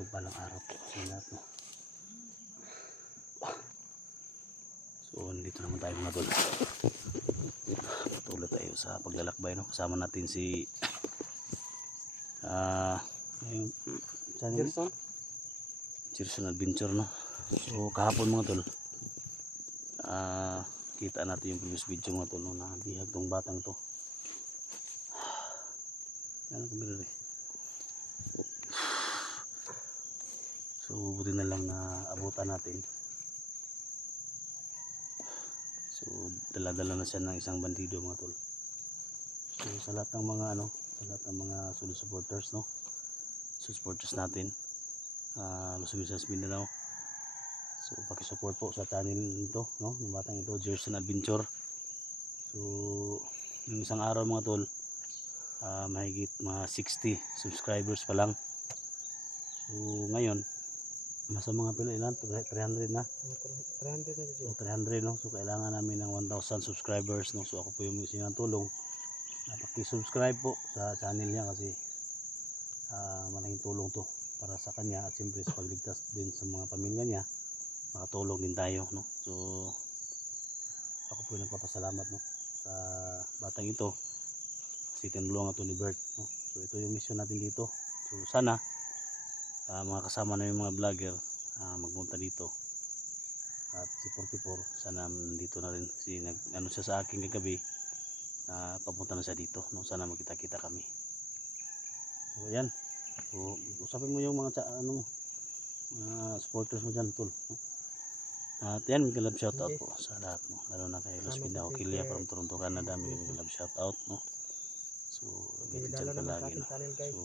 mapagpalang araw po sa lahat, no? So dito naman tayo mga tol. Patuloy tayo sa paglalakbay, no? Kasama natin si Gerson Adventure, no? So kahapon mga tol, kita natin yung previous video mga tol, no? Na bihag tong batang to. Ano kamera rin. So buti na lang na abutan natin. So dala-dala na siya ng isang bandido mga tol. So sa lahat ng mga sa lahat ng mga solid supporters, no? So supporters natin, Luzon, Visayas, Mindanao. So paki-support po sa channel nito, no? Ng batang ito, Gerson Adventure. So yung isang araw mga tol, mahigit mga 60 subscribers pa lang. So ngayon nasa mga pila ilan? 300 na? 300 na dito. So 300, no? So kailangan namin ng 1,000 subscribers, no? So ako po yung isang tulong. Paki-subscribe po sa channel niya kasi malaking tulong to para sa kanya at siyempre sa pagligtas din sa mga pamilya niya. Makatulong din tayo, no? So ako po yung nagpapasalamat, no? Sa batang ito kasi tinulungan to ni Bert, no? So ito yung mission natin dito. So sana mga kasama na yung mga vlogger magpunta dito at si 44 sana nandito na rin kasi nag siya sa akin kagabi, papunta na siya dito, no? Sana magkita-kita kami. So yan, so usapin mo yung mga mga supporters mo dyan tol, no? At yan, may love shoutout po sa lahat, no? Lalo na kay Los Pindao Kilia from Toronto, Canada, may love shoutout, no? So ulitin dyan palagi, no? So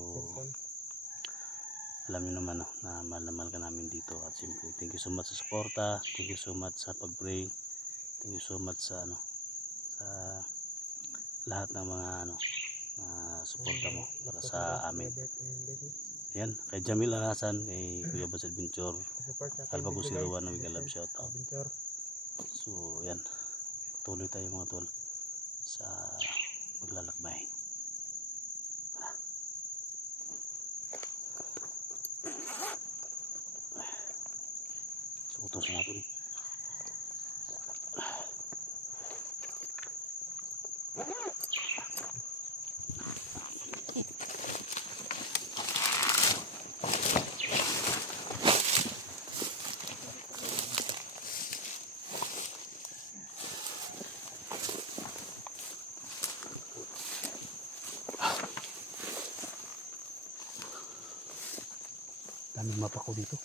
alam niyo naman, no, na mahal na mahal ka namin dito at siyempre thank you so much sa suporta, thank you so much sa pag-pray, thank you so much sa sa lahat ng mga suporta mo para sa amin. Yan, kay Jamil Arasan, kay Kuya Bas Adventure, Alba Gusiruan, may love shout out. So yan, tuloy tayo mga tol sa paglalakbay. Utos na natin. Daming mapa ko dito.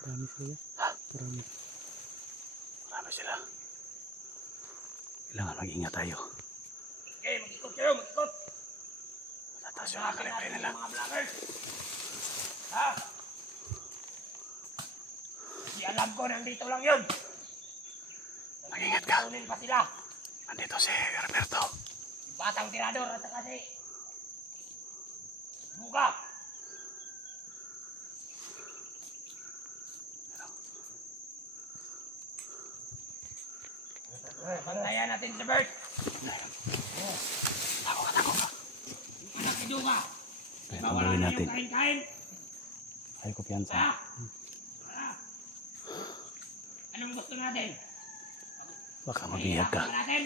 Marami sila. Marami sila. Kailangan mag-ingat tayo. Okay, mag-ikot kayo, mag-ikot. Tataas yung kakalipay nila. Mga vloggers. Ha? Di alam ko, nandito lang yun. Mag-ingat ka. Tunin pa sila. Nandito si Roberto. Batang tirador at saka si Buka. Bantayan natin si Bert. Tako ka. Yung anak ni Duka. Kaya Bawal gawin na natin. yung kain-kain. Ay, kumpiyansa. Ha? Anong gusto natin? Baka mabihag ka. Pahirapan natin?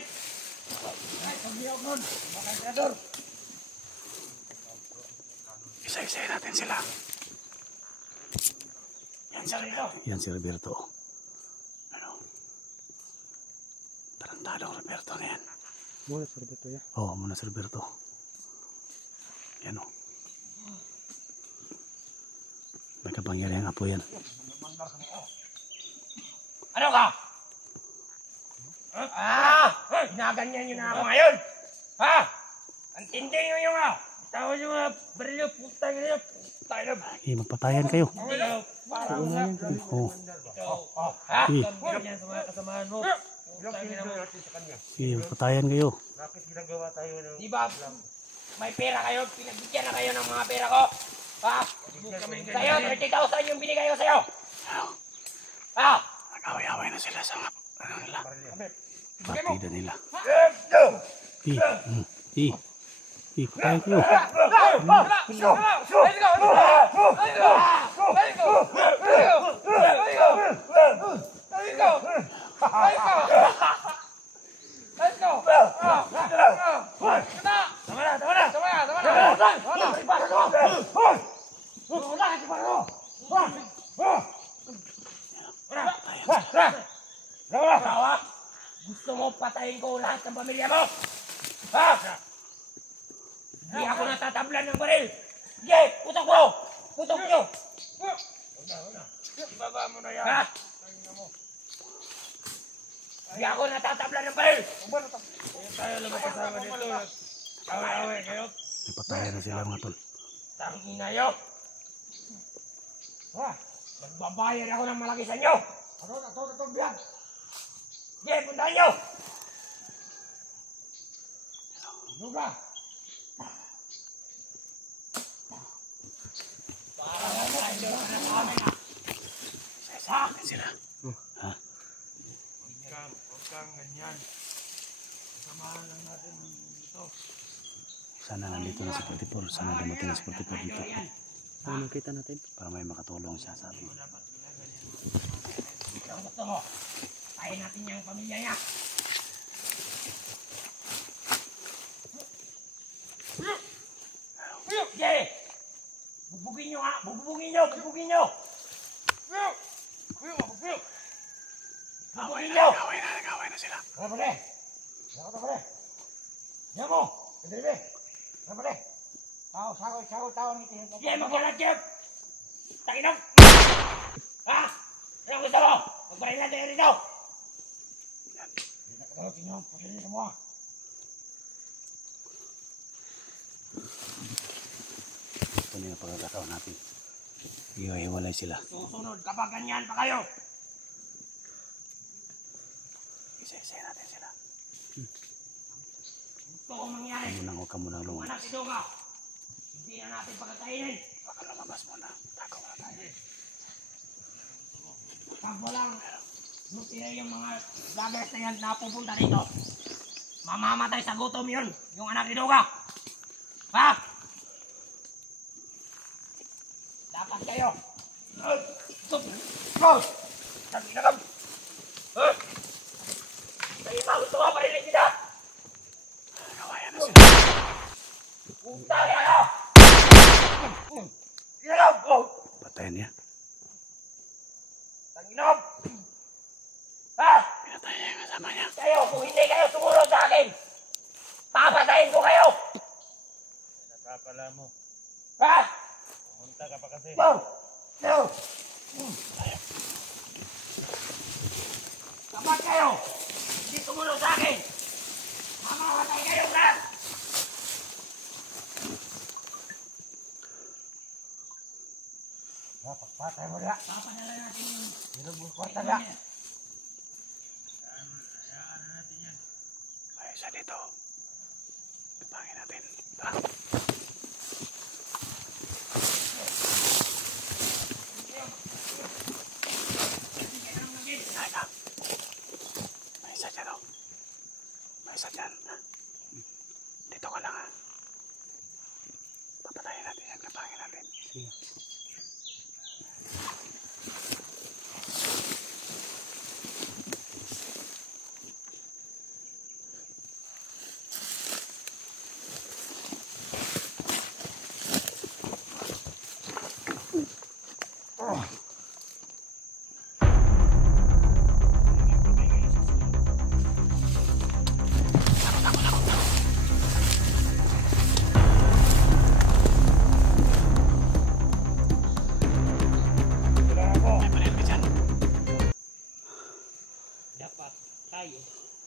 Ay, pagbihag nun. Baka tirador. Isa-isayin natin sila. Yan si Roberto. Ano? Tarantadong Roberto na yan. Muna si Roberto ya. Oo, muna si Roberto. Yan o. May kapangyarihan apo yan. Ano ka? Ginaganyan nyo na ako ngayon. Ha? Ang tindi nyo yung tawag yung mga barilo, puta nyo. Puta nyo. Okay, magpatayan kayo. Hindi kayo. Parang Oo. ha? Sige, Ganyan sa mga kasamahan mo. Puta nyo naman. sige, magpatayan kayo. Di ba? May pera kayo. Pinagbigyan na kayo ng mga pera ko. Ha? Kayo, 30,000 yung binigay ko sa'yo. Ha? Nag-away-away na sila sa ano nila. Partida nila. Patayan kayo. Gusto mo patayin ko lahat ng pamilya mo? Ha? Hindi ako natatablan ng baril. Sige, putok mo! Putok nyo! Ibaba mo na yan. Ha? Hindi ako natatablan ng baril. Tayo lang kasama dito. Away-away kayo. May patayan na sila mga tol. Tangina nyo. Ha? Magbabayad ako ng malaki sa inyo. Ito, biyan. Sige, puntahan nyo. Ano ba? Isa-isayin sila. Ha? Huwag kang ganyan. Samahan lang natin ito. Sana nandito na si 44. Sana dumating na si 44 dito. Ano nakita natin? Para may makatulong siya sa atin. Ang gusto mo, kain natin yung pamilya niya. Sige! Bubugin nyo ha! Bubugin nyo! Bubugin nyo! Bubugin nyo! Nag-away na sila. Ano pala? Ano pala? Yan mo! Kadali! Ano pala? Tao nito. Sige, magkalat kayo! Takinong! Ha? Ano gusto mo? Magparin lang tayo rito! Hindi na kadalo, tingnan. Pasilin sa mga. Ito na yung pagkakataon natin. Iwahiwalay sila. Susunod kapag ganyan pa kayo. Isa-isayin natin sila. Gusto kong mangyari. Huwag ka munang Anak lumabas. ito ka. Hindi na natin pagkakainin. Huwag ka lumabas muna. Tako muna tayo. Pag walang nutira yung mga vloggers na yan na pupunta rito, mamamatay sa gutom yun, yung anak ni Duga. Ha? Dapat kayo. Sabi na kami. Ha? Sa'yo ba gusto ka parinig kita? Nag-awayan na sila. Punta kayo! Ginagaw ko! Patayan niya. Tanginom! Ha? Pinatayan niya yung kasama niya. Kayo, kung hindi kayo sumunod sa akin, papatayin ko kayo! Napapala mo. Ha? Pumunta ka pa kasi. Go! Go! Kapag kayo, hindi sumunod sa akin, mamamatay kayo lahat! Pagpatay mo na. Papadala natin yung kwarta na. May isa dito. Pangin natin. Tara. Ay ka. May isa dyan o. May isa dyan. Dito ka lang ha. Papatayin natin yan. tayo,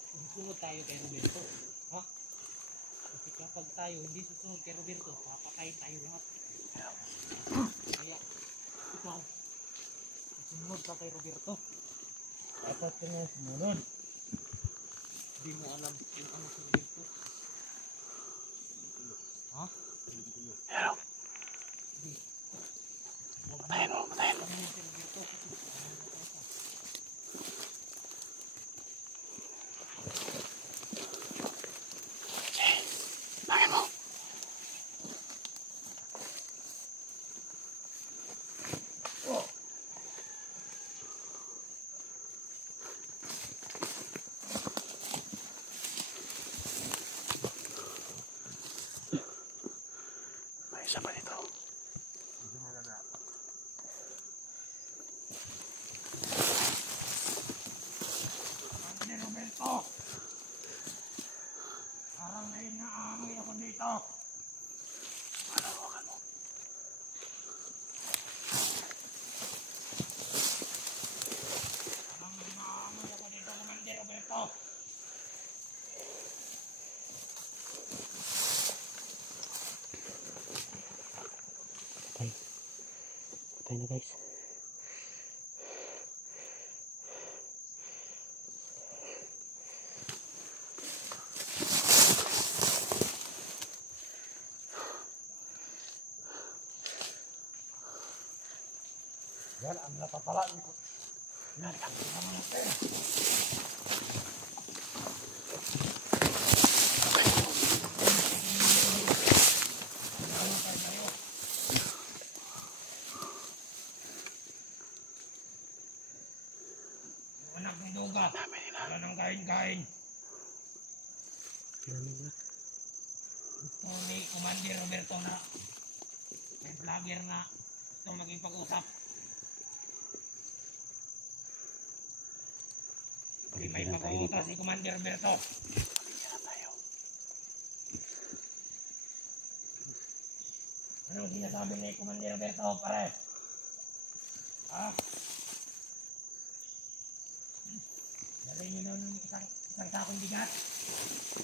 susunod tayo kay Roberto. Ha? Kasi kapag tayo hindi susunod kay Roberto, papatay tayo lahat. Kaya, ikaw, susunod ka kay Roberto. Dapat ka nga sumunod. Hindi mo alam kung ano si Roberto. Ha? Pero, Hindi. patayin mo, patayin mo. Ano yung si Roberto? Patayin mo. May isa pa dito. Ni Roberto! Parang ngayon na amoy ako dito. Ano, hawakan mo. Parang ngayon na amoy ako dito, Commander Roberto. Patay na guys. Yan ang napapalaan ko. Anak ng duga. Wala nang kain-kain. Namin na. Gusto ni Commander Roberto na may vlogger na gusto maging pag-usap. Hindi may Pagkailan tayo dito. pag-uusap si Commander Roberto. Pagkailan na tayo. Anong sinasabi ni Commander Roberto, pare? Ha? Dalhin nyo na ng isang sakong bigat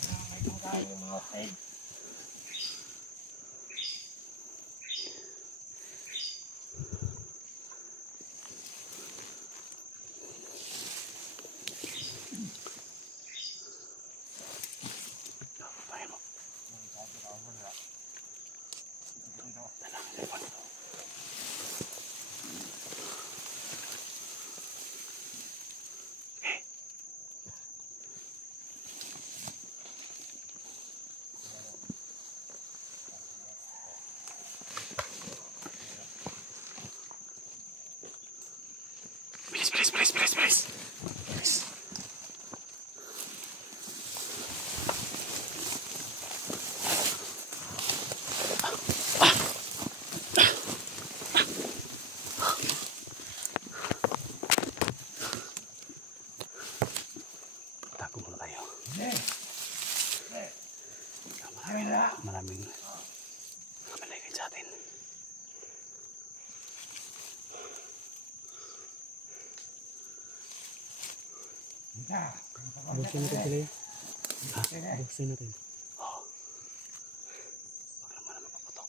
na may pangkain yung mga hostage. Patayin mo. Dalangin sa iwan ito. Bilis, bilis, bilis, bilis, bilis. Bilis. Tago muna tayo. Maraming kamalagay sa atin. Buksan natin sila yan. Buksan natin. Oo. Huwag naman na mapaputok.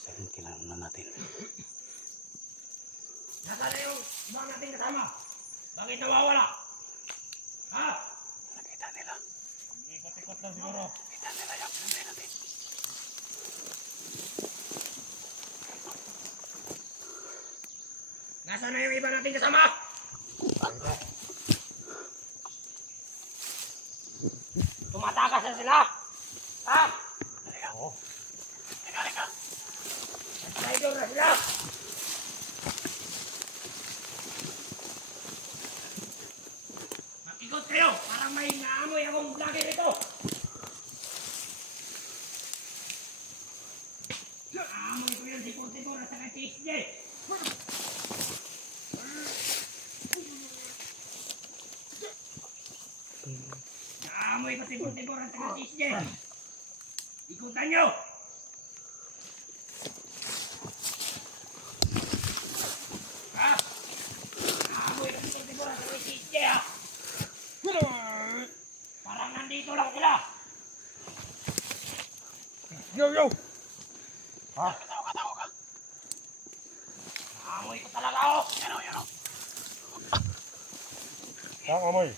Sabihin kailangan na natin. Nasaan na yung ibang nating kasama? Bakit nawawala? Ha? Nakita nila. Ikot-ikot lang siguro. Nakita nila yung pinatay natin. Nasaan na yung iba nating kasama? Tumatakas na sila! Ha? Halika. Halika, halika. Nag-rider na sila! Mag-ikot kayo! Parang may naamoy akong vlogger ito! Naamoy ko yung sipur-sipur at saka TSJ! Naamoy ko sipur-sipur at saka TSJ! Ikutan nyo! Ha? Naamoy ko sipur-sipur at saka TSJ ha! sila! Yo! Ha? Tawa ka. Naamoy ko talaga ako! Yan o. Saan amoy?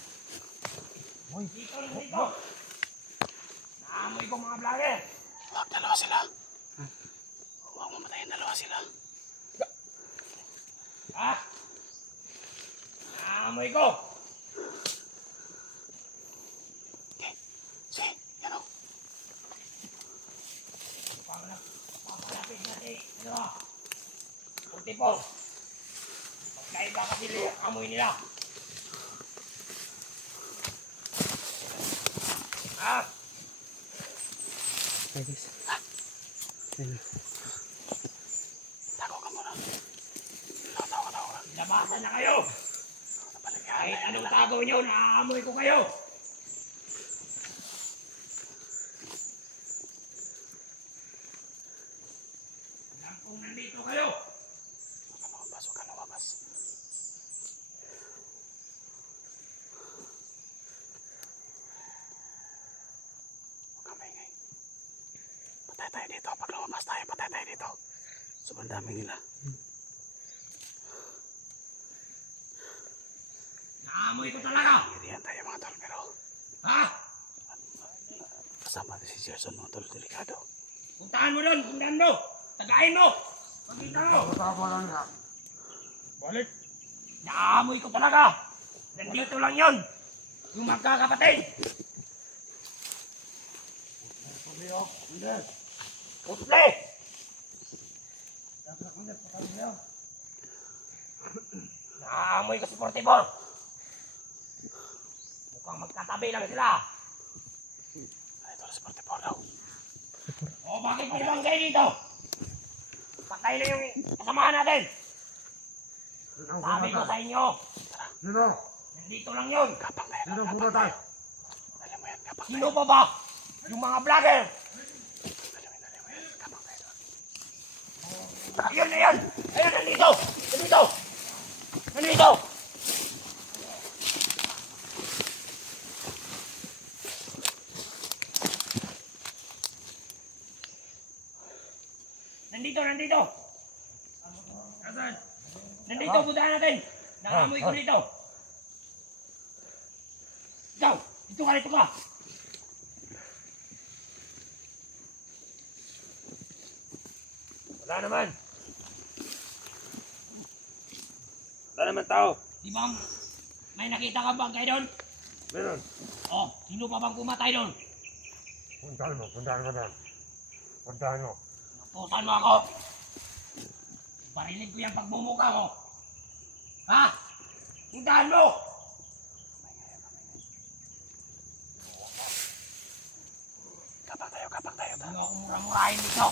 Dito! Naamoy ko mga vlogger! Huwag, dalawa sila. Huwag mamatayin, dalawa sila. Ha? Naamoy ko! Okay. Sige, yan o. Papalapit natin, Putipol. Magkaiba kasi yung amoy nila. Ha? Okay guys. Ayun. Tago ka muna. Tawa ka. Labasan na kayo! Kahit anong tago nyo, naaamoy ko kayo! Alam kong nandito kayo! Huwag ka lumabas. Huwag ka maingay. Patay tayo dito. Pag lumabas tayo, patay tayo dito. Sobrang dami nila. Naamoy ko talaga! Iriyan tayo mga tol, pero Ha? kasama si Gerson mga tol, delikado. Puntahan mo doon! Puntahan mo! Tagain mo! Pagkita mo! Balik! Naamoy ko talaga! Nandito lang yon, yung magkakapatid! Putle! Naamoy ko si Portibor! Mukhang magkatabi lang sila! Ay, ito na si Portipor daw. O bakit may banggay dito? Patay na yung kasamahan natin! Sabi ko sa inyo, Dito! nandito lang yun! Kapang tayo. Dito muna tayo! Alam mo yan, kapang Sino pa ba? Yung mga vlogger! Alam mo yan, kapang tayo. Ayun na yan! Ayun, nandito! Nandito! Nandito! Nandito! Nasaan? Nandito, puntahan natin! Naamoy ko dito! Ikaw! Dito ka! Wala naman! Wala naman tao! Di ba may nakita ka bang kayo doon? Meron! Oh, sino pa bang pumatay doon? Puntahan mo doon! Puntahan mo! Napusan mo ako! Parinig ko yung pagmumukha mo! Ha? Puntahan mo! Kapang tayo. Hindi mo ako mura-murahin dito!